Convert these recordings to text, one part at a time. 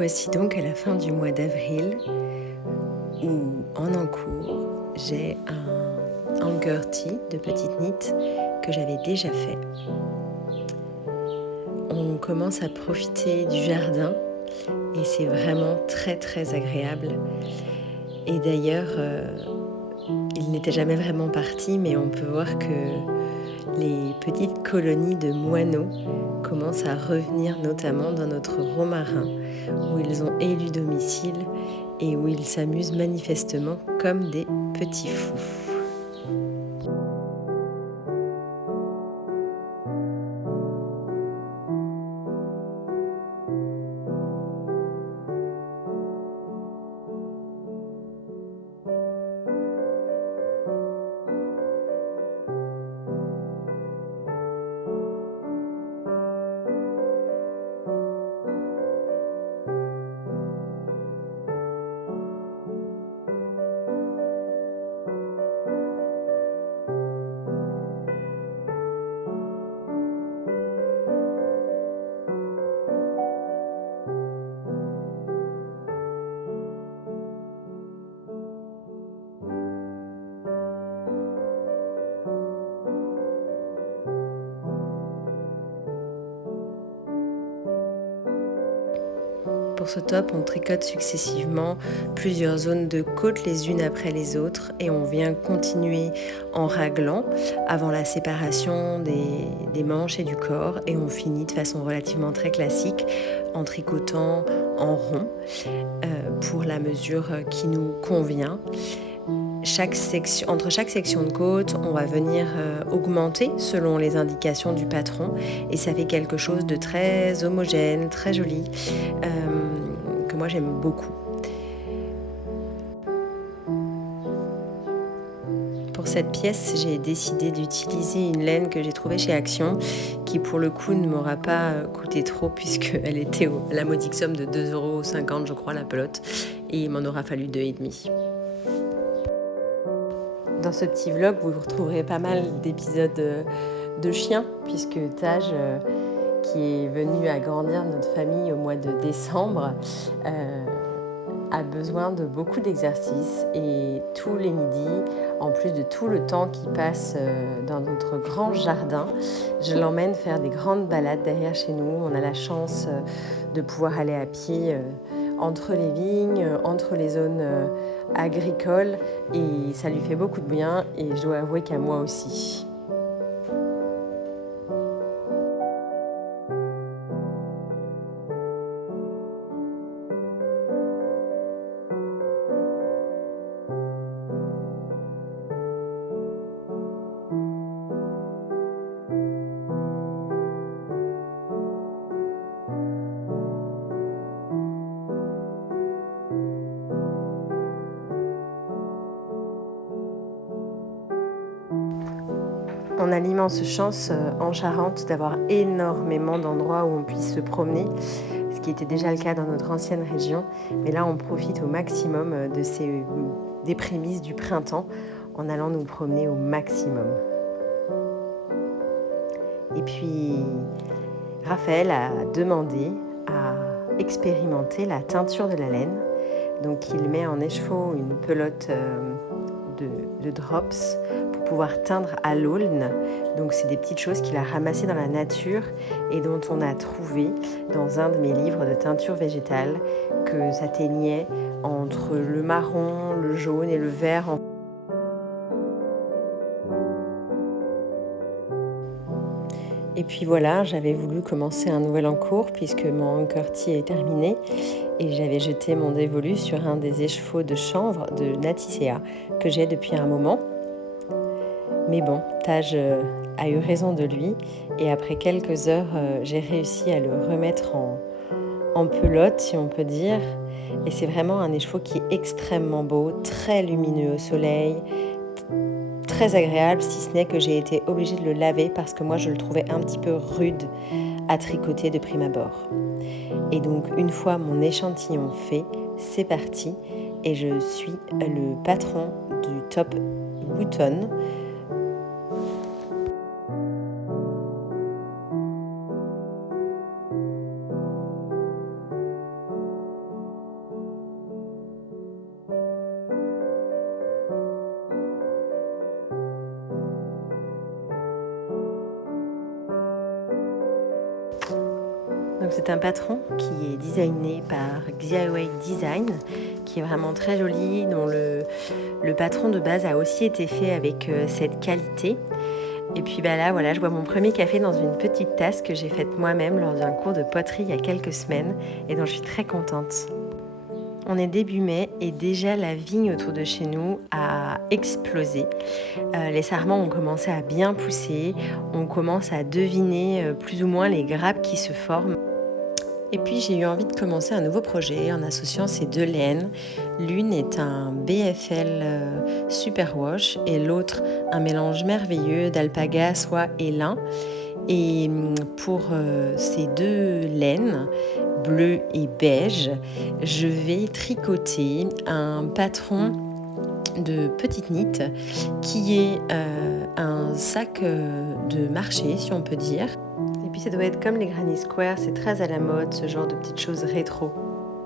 Voici donc à la fin du mois d'avril où en encours j'ai un hanger tee de petite knit que j'avais déjà fait. On commence à profiter du jardin et c'est vraiment très très agréable. Et d'ailleurs, il n'était jamais vraiment parti, mais on peut voir que les petites colonies de moineaux commencent à revenir notamment dans notre romarin où ils ont élu domicile et où ils s'amusent manifestement comme des petits fous. Pour ce top, on tricote successivement plusieurs zones de côte les unes après les autres et on vient continuer en raglant avant la séparation des manches et du corps et on finit de façon relativement très classique en tricotant en rond pour la mesure qui nous convient. Entre chaque section de côte, on va venir augmenter selon les indications du patron et ça fait quelque chose de très homogène, très joli, que moi j'aime beaucoup. Pour cette pièce, j'ai décidé d'utiliser une laine que j'ai trouvée chez Action, qui pour le coup ne m'aura pas coûté trop puisqu'elle était à la modique somme de 2,50 € je crois la pelote, et il m'en aura fallu 2,5 €. Dans ce petit vlog, vous retrouverez pas mal d'épisodes de chiens, puisque Taj, qui est venu agrandir notre famille au mois de décembre, a besoin de beaucoup d'exercices et tous les midis, en plus de tout le temps qu'il passe dans notre grand jardin, je l'emmène faire des grandes balades derrière chez nous. On a la chance de pouvoir aller à pied entre les vignes, entre les zones agricoles et ça lui fait beaucoup de bien et je dois avouer qu'à moi aussi. On a l'immense chance en Charente d'avoir énormément d'endroits où on puisse se promener, ce qui était déjà le cas dans notre ancienne région. Mais là, on profite au maximum des prémices du printemps en allant nous promener au maximum. Et puis, Raphaël a demandé à expérimenter la teinture de la laine. Donc, il met en écheveau une pelote de drops pour pouvoir teindre à l'aulne. Donc c'est des petites choses qu'il a ramassées dans la nature et dont on a trouvé dans un de mes livres de teinture végétale que ça teignait entre le marron, le jaune et le vert. Et puis voilà, j'avais voulu commencer un nouvel en cours puisque mon hanger tee est terminé et j'avais jeté mon dévolu sur un des échevaux de chanvre de Naticea que j'ai depuis un moment. Mais bon, Taj a eu raison de lui et après quelques heures, j'ai réussi à le remettre en pelote, si on peut dire. Et c'est vraiment un écheveau qui est extrêmement beau, très lumineux au soleil, très agréable, si ce n'est que j'ai été obligée de le laver parce que moi je le trouvais un petit peu rude à tricoter de prime abord. Et donc une fois mon échantillon fait, c'est parti et je suis le patron du top Wooton. Donc c'est un patron qui est designé par Xiaowei Design, qui est vraiment très joli, dont le patron de base a aussi été fait avec cette qualité. Et puis là, voilà, je bois mon premier café dans une petite tasse que j'ai faite moi-même lors d'un cours de poterie il y a quelques semaines et dont je suis très contente. On est début mai et déjà la vigne autour de chez nous a explosé. Les sarments ont commencé à bien pousser, on commence à deviner plus ou moins les grappes qui se forment. Et puis j'ai eu envie de commencer un nouveau projet en associant ces deux laines. L'une est un BFL Superwash et l'autre un mélange merveilleux d'alpaga, soie et lin. Et pour ces deux laines, bleu et beige, je vais tricoter un patron de petite knit qui est un sac de marché, si on peut dire. Et puis ça doit être comme les Granny Square, c'est très à la mode, ce genre de petites choses rétro.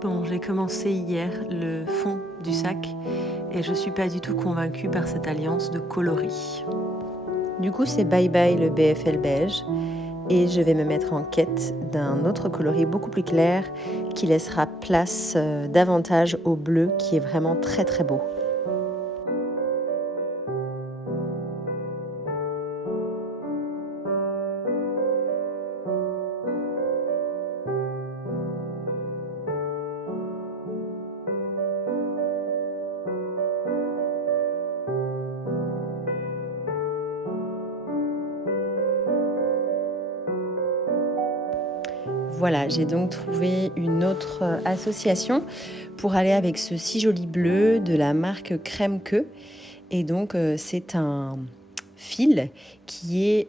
Bon, j'ai commencé hier le fond du sac et je suis pas du tout convaincue par cette alliance de coloris. Du coup, c'est bye bye le BFL beige et je vais me mettre en quête d'un autre coloris beaucoup plus clair qui laissera place davantage au bleu qui est vraiment très très beau. Voilà, j'ai donc trouvé une autre association pour aller avec ce si joli bleu de la marque Crème Que. Et donc, c'est un fil qui est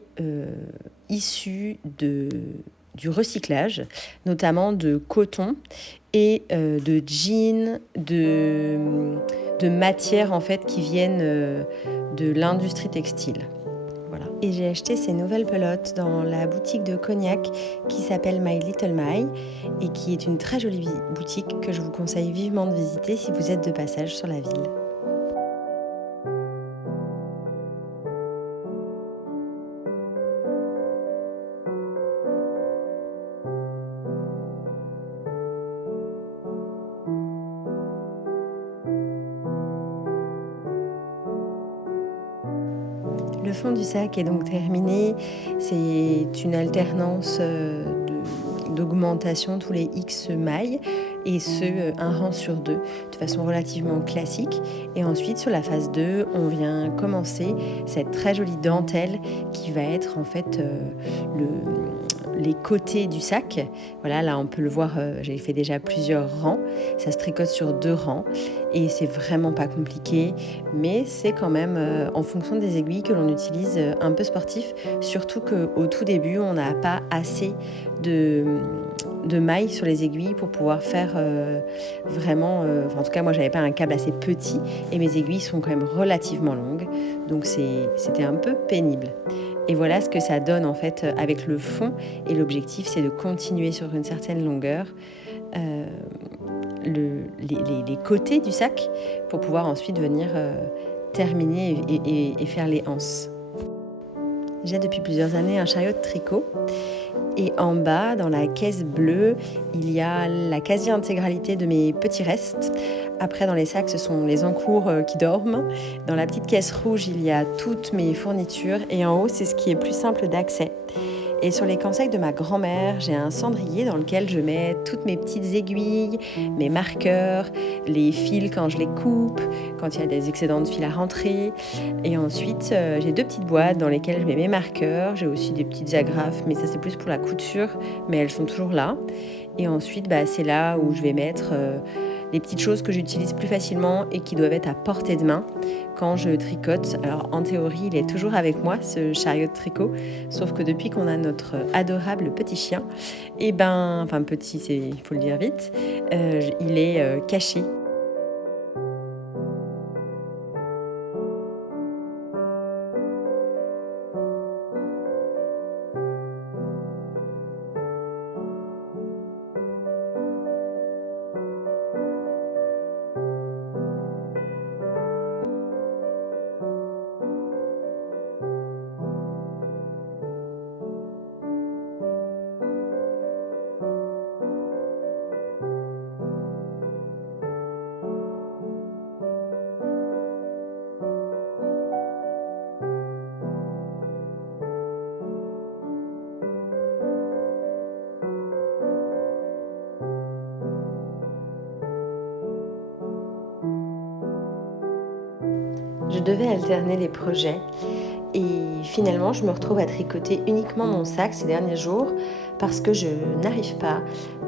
issu du recyclage, notamment de coton et de jeans, de matières en fait qui viennent de l'industrie textile. Voilà. Et j'ai acheté ces nouvelles pelotes dans la boutique de Cognac qui s'appelle My Little My et qui est une très jolie boutique que je vous conseille vivement de visiter si vous êtes de passage sur la ville. Le fond du sac est donc terminé. C'est une alternance d'augmentation tous les X mailles et ce, un rang sur deux, de façon relativement classique. Et ensuite, sur la phase 2, on vient commencer cette très jolie dentelle qui va être en fait les côtés du sac. Voilà, là on peut le voir, j'ai fait déjà plusieurs rangs. Ça se tricote sur 2 rangs et c'est vraiment pas compliqué, mais c'est quand même en fonction des aiguilles que l'on utilise un peu sportif, surtout qu'au tout début on n'a pas assez de mailles sur les aiguilles pour pouvoir faire vraiment, en tout cas moi j'avais pas un câble assez petit et mes aiguilles sont quand même relativement longues, donc c'était un peu pénible. Et voilà ce que ça donne en fait avec le fond, et l'objectif c'est de continuer sur une certaine longueur les côtés du sac pour pouvoir ensuite venir terminer et faire les anses. J'ai depuis plusieurs années un chariot de tricot et en bas, dans la caisse bleue, il y a la quasi-intégralité de mes petits restes. Après, dans les sacs, ce sont les encours qui dorment. Dans la petite caisse rouge, il y a toutes mes fournitures et en haut, c'est ce qui est plus simple d'accès. Et sur les conseils de ma grand-mère, j'ai un cendrier dans lequel je mets toutes mes petites aiguilles, mes marqueurs, les fils quand je les coupe, quand il y a des excédents de fils à rentrer. Et ensuite, j'ai 2 petites boîtes dans lesquelles je mets mes marqueurs. J'ai aussi des petites agrafes, mais ça c'est plus pour la couture, mais elles sont toujours là. Et ensuite, c'est là où je vais mettre les petites choses que j'utilise plus facilement et qui doivent être à portée de main quand je tricote. Alors en théorie, il est toujours avec moi, ce chariot de tricot, sauf que depuis qu'on a notre adorable petit chien, enfin petit, il faut le dire vite, il est caché. devais alterner les projets et finalement je me retrouve à tricoter uniquement mon sac ces derniers jours parce que je n'arrive pas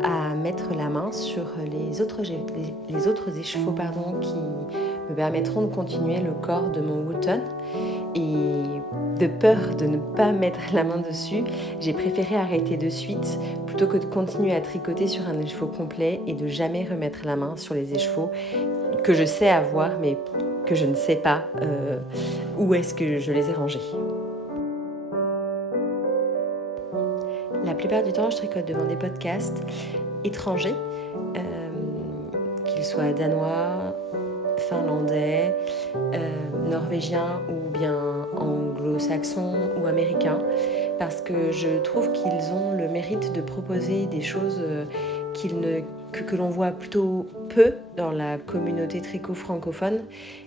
à mettre la main sur les autres écheveaux qui me permettront de continuer le corps de mon Wooton. Et de peur de ne pas mettre la main dessus, j'ai préféré arrêter de suite plutôt que de continuer à tricoter sur un écheveau complet et de jamais remettre la main sur les écheveaux que je sais avoir mais que je ne sais pas où est-ce que je les ai rangés. La plupart du temps, je tricote devant des podcasts étrangers, qu'ils soient danois, finlandais, norvégiens ou bien anglo-saxons ou américains, parce que je trouve qu'ils ont le mérite de proposer des choses que l'on voit plutôt peu dans la communauté tricot francophone,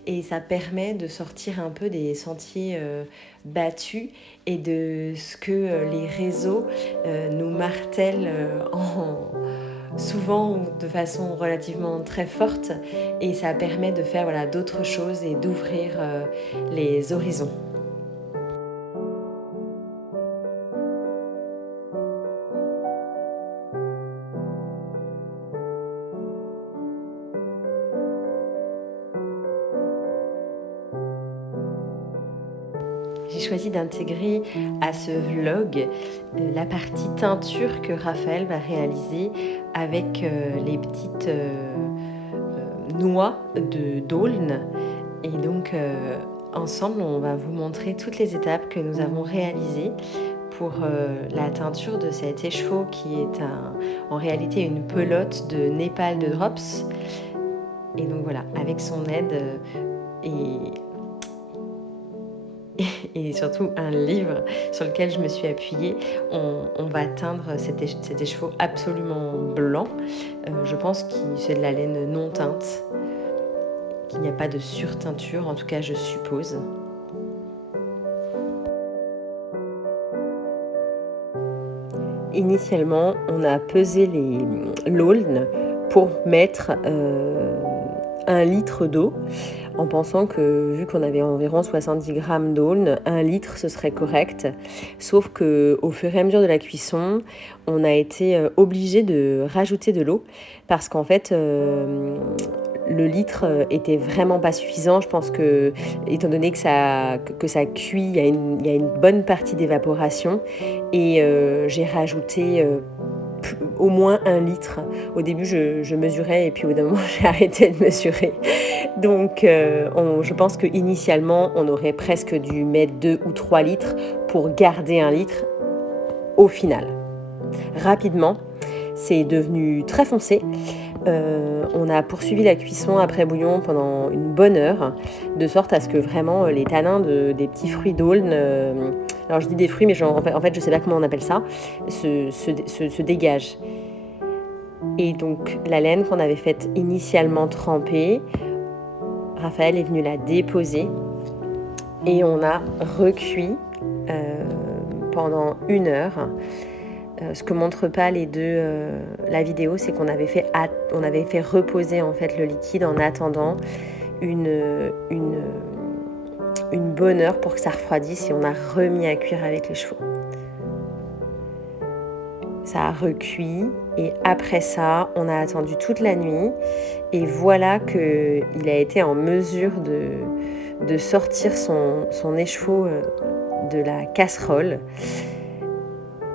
et ça permet de sortir un peu des sentiers battus et de ce que les réseaux nous martèlent souvent de façon relativement très forte, et ça permet de faire d'autres choses et d'ouvrir les horizons. J'ai choisi d'intégrer à ce vlog la partie teinture que Raphaël va réaliser avec les petites noix d'aulne. Et donc ensemble, on va vous montrer toutes les étapes que nous avons réalisées pour la teinture de cet écheveau qui est en réalité une pelote de Népal de Drops. Et donc voilà, avec son aide et surtout un livre sur lequel je me suis appuyée, on va teindre cet écheveau absolument blanc. Je pense que c'est de la laine non teinte, qu'il n'y a pas de surteinture, en tout cas je suppose. Initialement, on a pesé l'aulne pour mettre 1 litre d'eau, en pensant que vu qu'on avait environ 70 grammes d'aulne, 1 litre ce serait correct. Sauf qu'au fur et à mesure de la cuisson, on a été obligé de rajouter de l'eau parce qu'en fait, le litre était vraiment pas suffisant. Je pense que, étant donné que ça cuit, il y a une bonne partie d'évaporation, et j'ai rajouté au moins 1 litre. Au début, je mesurais et puis au bout d'un moment, j'ai arrêté de mesurer. Donc, je pense qu'initialement, on aurait presque dû mettre 2 ou 3 litres pour garder 1 litre au final. Rapidement, c'est devenu très foncé. On a poursuivi la cuisson après bouillon pendant une bonne heure, de sorte à ce que vraiment les tanins des petits fruits d'aulne, alors je dis des fruits mais en fait je sais pas comment on appelle ça, se dégagent. Et donc la laine qu'on avait faite initialement tremper, Raphaël est venu la déposer et on a recuit pendant 1 heure. Ce que montre pas la vidéo, c'est qu'on avait fait reposer en fait le liquide en attendant une bonne heure pour que ça refroidisse, et on a remis à cuire avec les chevaux. Ça a recuit et après ça, on a attendu toute la nuit et voilà qu'il a été en mesure de sortir son écheveau de la casserole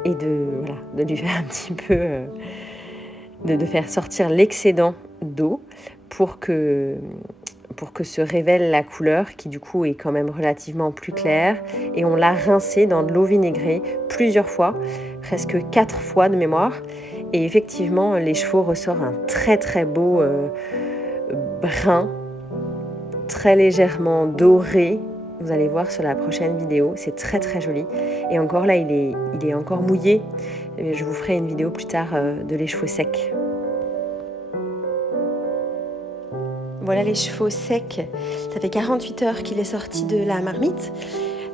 et de lui faire un petit peu, de faire sortir l'excédent d'eau pour que se révèle la couleur qui du coup est quand même relativement plus claire. Et on l'a rincé dans de l'eau vinaigrée plusieurs fois, presque 4 fois de mémoire. Et effectivement, l'écheveau ressort un très très beau brun, très légèrement doré. Vous allez voir sur la prochaine vidéo, c'est très très joli. Et encore là, il est encore mouillé. Je vous ferai une vidéo plus tard de l'écheveau sec. Voilà l'écheveau sec. Ça fait 48 heures qu'il est sorti de la marmite.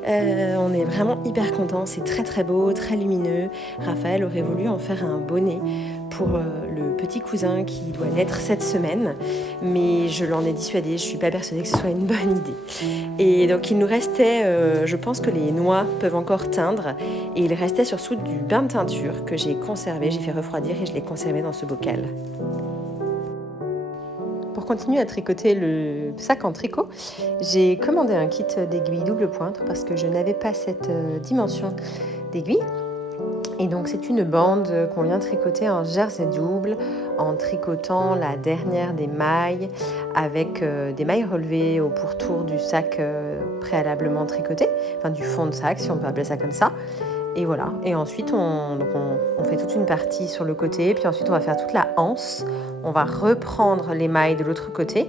On est vraiment hyper contents, c'est très très beau, très lumineux. Raphaël aurait voulu en faire un bonnet pour le petit cousin qui doit naître cette semaine, mais je l'en ai dissuadé, je ne suis pas persuadée que ce soit une bonne idée. Et donc il nous restait, je pense que les noix peuvent encore teindre, et il restait surtout du bain de teinture que j'ai conservé, j'ai fait refroidir et je l'ai conservé dans ce bocal. Pour continuer à tricoter le sac en tricot, j'ai commandé un kit d'aiguilles double pointe parce que je n'avais pas cette dimension d'aiguille. Et donc c'est une bande qu'on vient tricoter en jersey double en tricotant la dernière des mailles avec des mailles relevées au pourtour du sac préalablement tricoté, enfin du fond de sac si on peut appeler ça comme ça. Et voilà, et ensuite on fait toute une partie sur le côté, puis ensuite on va faire toute la anse. On va reprendre les mailles de l'autre côté,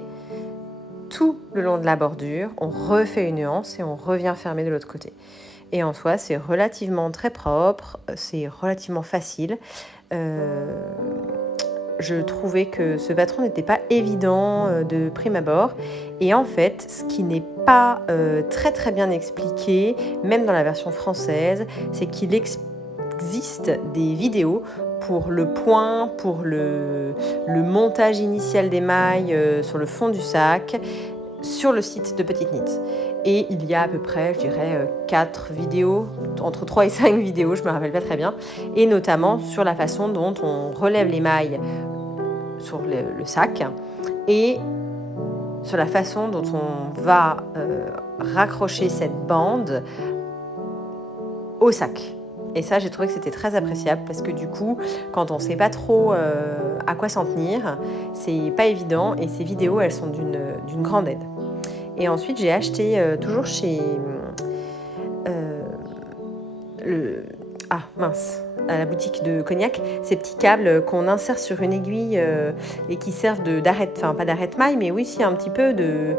tout le long de la bordure, on refait une anse et on revient fermer de l'autre côté. Et en soi, c'est relativement très propre, c'est relativement facile. Je trouvais que ce patron n'était pas évident de prime abord. Et en fait, ce qui n'est pas très très bien expliqué, même dans la version française, c'est qu'il existe des vidéos pour le point, pour le montage initial des mailles sur le fond du sac, sur le site de Petite Knit. Et il y a à peu près, je dirais, 4 vidéos, entre 3 et 5 vidéos, je ne me rappelle pas très bien, et notamment sur la façon dont on relève les mailles sur le sac et sur la façon dont on va raccrocher cette bande au sac. Et ça, j'ai trouvé que c'était très appréciable parce que du coup, quand on ne sait pas trop à quoi s'en tenir, c'est pas évident et ces vidéos, elles sont d'une grande aide. Et ensuite, j'ai acheté toujours chez à la boutique de Cognac, ces petits câbles qu'on insère sur une aiguille et qui servent d'arrête, enfin pas d'arrête-maille, mais oui, si un petit peu de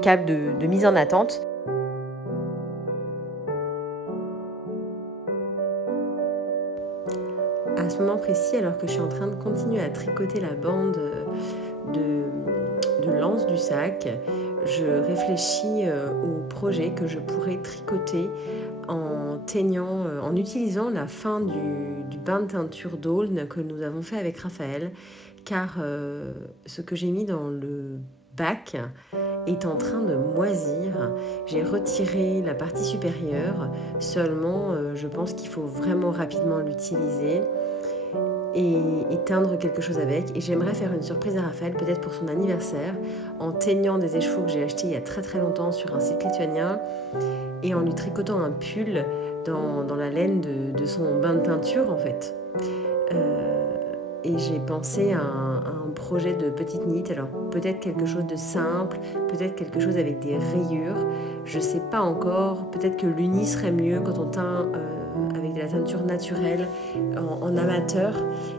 câbles de mise en attente. À ce moment précis, alors que je suis en train de continuer à tricoter la bande de l'anse du sac, je réfléchis au projet que je pourrais tricoter en utilisant la fin du bain de teinture d'Aulne que nous avons fait avec Raphaël, car ce que j'ai mis dans le bac est en train de moisir. J'ai retiré la partie supérieure, seulement je pense qu'il faut vraiment rapidement l'utiliser et teindre quelque chose avec. Et j'aimerais faire une surprise à Raphaël, peut-être pour son anniversaire, en teignant des écheveaux que j'ai achetés il y a très très longtemps sur un site lituanien et en lui tricotant un pull dans la laine de son bain de teinture en fait. Et j'ai pensé à un projet de Petite Knit, alors peut-être quelque chose de simple, peut-être quelque chose avec des rayures, je sais pas encore, peut-être que l'uni serait mieux quand on teint avec de la teinture naturelle en amateur,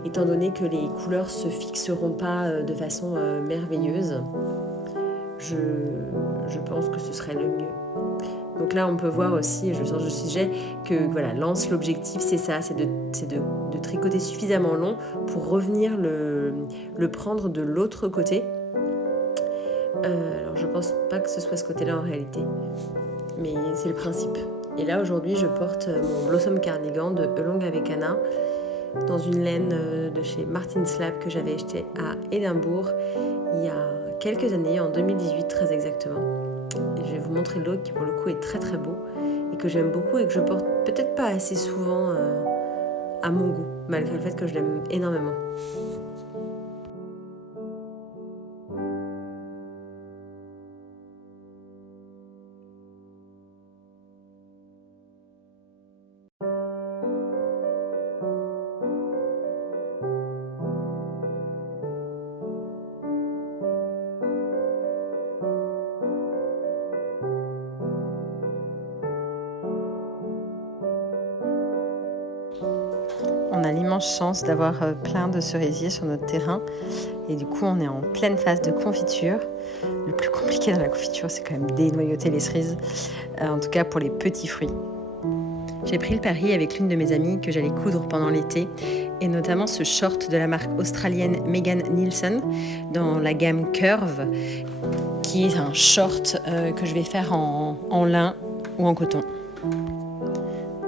étant donné que les couleurs se fixeront pas de façon merveilleuse. Je pense que ce serait le mieux. Donc là, on peut voir aussi, je change de sujet, que voilà, l'objectif, c'est ça, c'est de tricoter suffisamment long pour revenir le prendre de l'autre côté. Alors, je pense pas que ce soit ce côté-là en réalité, mais c'est le principe. Et là, aujourd'hui, je porte mon Blossom Cardigan de Elong avec Anna dans une laine de chez Martin's Lab que j'avais acheté à Édimbourg il y a quelques années, en 2018 très exactement. Et je vais vous montrer l'autre qui pour le coup est très très beau et que j'aime beaucoup et que je porte peut-être pas assez souvent à mon goût, malgré le fait que je l'aime énormément. On a l'immense chance d'avoir plein de cerisiers sur notre terrain et du coup on est en pleine phase de confiture. Le plus compliqué dans la confiture, c'est quand même dénoyauter les cerises, en tout cas pour les petits fruits. J'ai pris le pari avec l'une de mes amies que j'allais coudre pendant l'été, et notamment ce short de la marque australienne Megan Nielsen dans la gamme Curve, qui est un short que je vais faire en lin ou en coton.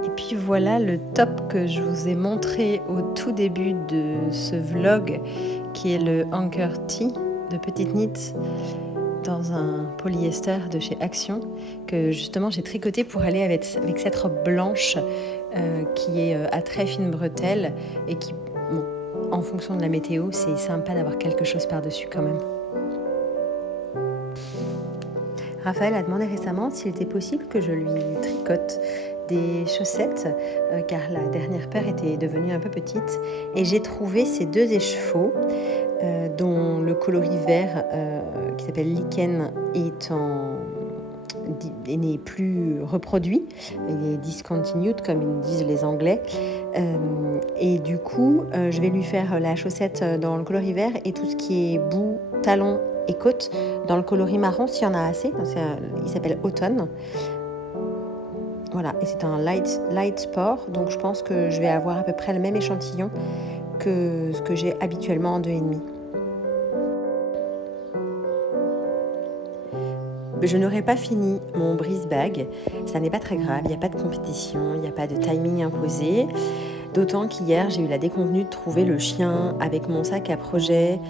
Et puis voilà le top que je vous ai montré au tout début de ce vlog, qui est le Anchor Tee de Petite Knit dans un polyester de chez Action, que justement j'ai tricoté pour aller avec cette robe blanche qui est à très fine bretelle et qui, bon, en fonction de la météo, c'est sympa d'avoir quelque chose par-dessus quand même. Raphaël a demandé récemment s'il était possible que je lui tricote des chaussettes car la dernière paire était devenue un peu petite, et j'ai trouvé ces 2 écheveaux dont le coloris vert qui s'appelle Lichen n'est plus reproduit, il est discontinued comme ils disent les Anglais, et du coup je vais lui faire la chaussette dans le coloris vert et tout ce qui est bout, talon et côte dans le coloris marron s'il y en a assez. Donc il s'appelle Automne. Voilà, et c'est un light sport, donc je pense que je vais avoir à peu près le même échantillon que ce que j'ai habituellement en 2,5. Je n'aurai pas fini mon brise bag, ça n'est pas très grave, il n'y a pas de compétition, il n'y a pas de timing imposé. D'autant qu'hier, j'ai eu la déconvenue de trouver le chien avec mon sac à projet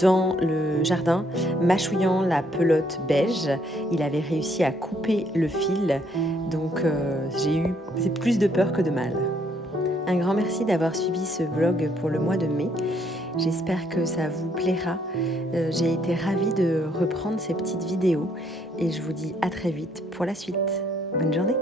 dans le jardin, mâchouillant la pelote beige. Il avait réussi à couper le fil, donc c'est plus de peur que de mal. Un grand merci d'avoir suivi ce vlog pour le mois de mai. J'espère que ça vous plaira. J'ai été ravie de reprendre ces petites vidéos et je vous dis à très vite pour la suite. Bonne journée!